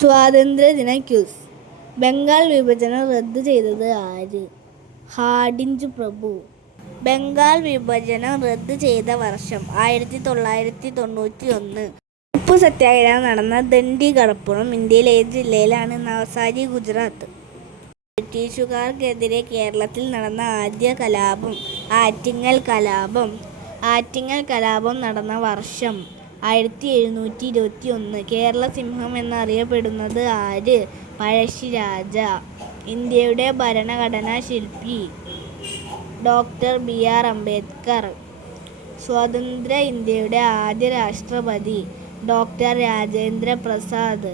സ്വാതന്ത്ര്യദിന ക്യൂസ് ബംഗാൾ വിഭജനം റദ്ദ് ചെയ്തത് ആര്? ഹാഡിഞ്ച് പ്രഭു. ബംഗാൾ വിഭജനം റദ്ദ് ചെയ്ത വർഷം ആയിരത്തി തൊള്ളായിരത്തി തൊണ്ണൂറ്റി ഒന്ന് ഉപ്പു സത്യാഗ്രഹം നടന്ന ദണ്ഡി കടപ്പുറം ഇന്ത്യയിലെ ഏത് ജില്ലയിലാണ് നവസാരി ഗുജറാത്ത്? ബ്രിട്ടീഷുകാർക്കെതിരെ കേരളത്തിൽ നടന്ന ആദ്യ കലാപം ആറ്റിങ്ങൽ കലാപം. ആറ്റിങ്ങൽ കലാപം നടന്ന വർഷം ആയിരത്തി എഴുന്നൂറ്റി ഇരുപത്തി ഒന്ന് കേരള സിംഹം എന്നറിയപ്പെടുന്നത് ആര്? പഴശ്ശിരാജ. ഇന്ത്യയുടെ ഭരണഘടനാ ശില്പി ഡോക്ടർ ബി. ആർ. അംബേദ്കർ. സ്വതന്ത്ര ഇന്ത്യയുടെ ആദ്യ രാഷ്ട്രപതി ഡോക്ടർ രാജേന്ദ്ര പ്രസാദ്.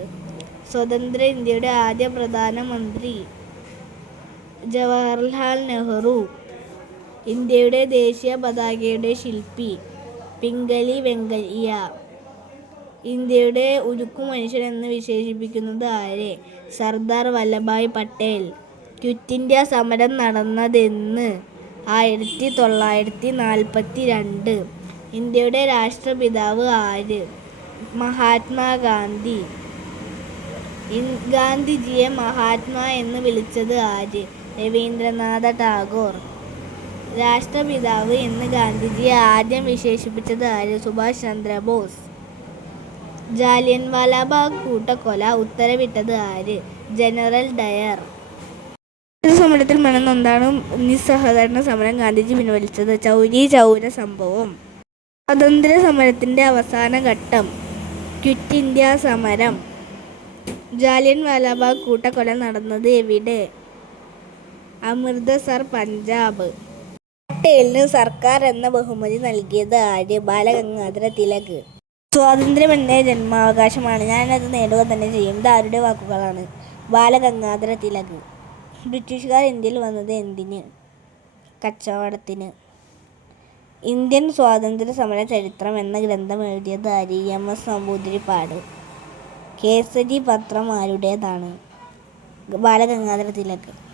സ്വതന്ത്ര ഇന്ത്യയുടെ ആദ്യ പ്രധാനമന്ത്രി ജവഹർലാൽ നെഹ്റു. ഇന്ത്യയുടെ ദേശീയ പതാകയുടെ ശില്പി പിംഗലി വെങ്കയ്യ. ഇന്ത്യയുടെ ഉരുക്കു മനുഷ്യൻ എന്ന് വിശേഷിപ്പിക്കുന്നത് ആരെ? സർദാർ വല്ലഭായ് പട്ടേൽ. ക്വിറ്റ് ഇന്ത്യ സമരം നടന്നതെന്ന് ആയിരത്തി തൊള്ളായിരത്തി നാൽപ്പത്തി രണ്ട് ഇന്ത്യയുടെ രാഷ്ട്രപിതാവ് ആര്? മഹാത്മാഗാന്ധി. ഗാന്ധിജിയെ മഹാത്മാ എന്ന് വിളിച്ചത് ആര്? രവീന്ദ്രനാഥ ടാഗോർ. രാഷ്ട്രപിതാവ് എന്ന് ഗാന്ധിജിയെ ആദ്യം വിശേഷിപ്പിച്ചത് ആര്? സുഭാഷ് ചന്ദ്രബോസ്. ജാലിയൻവാലാബാഗ് കൂട്ടക്കൊല ഉത്തരവിട്ടത് ആര്? General Dyer. സമരത്തിൽ മണന്നൊന്നാണ് നിസ്സഹകരണ സമരം ഗാന്ധിജി പിൻവലിച്ചത് ചൗരി ചൗര സംഭവം. സ്വാതന്ത്ര്യ സമരത്തിന്റെ അവസാന ഘട്ടം ക്വിറ്റ് ഇന്ത്യ സമരം. ജാലിയൻ വാലാബാഗ് കൂട്ടക്കൊല നടന്നത് എവിടെ? അമൃതസർ പഞ്ചാബ്. പട്ടേലിന് സർക്കാർ എന്ന ബഹുമതി നൽകിയത് ആര് ബാലഗംഗാധര തിലക്. സ്വാതന്ത്ര്യം എന്റെ ജന്മാവകാശമാണ്. ഞാനത് നേടുക തന്നെ ചെയ്യും. ഇതാരുടെ വാക്കുകളാണ്? ബാലഗംഗാധര തിലക്. ബ്രിട്ടീഷുകാർ ഇന്ത്യയിൽ വന്നത് എന്തിന്? കച്ചവടത്തിന്. ഇന്ത്യൻ സ്വാതന്ത്ര്യ സമര ചരിത്രം എന്ന ഗ്രന്ഥം എഴുതിയത് ആര് എം എസ് നമ്പൂതിരിപ്പാട്. കേസരി പത്രം ആരുടേതാണ്? ബാലഗംഗാധര തിലക്.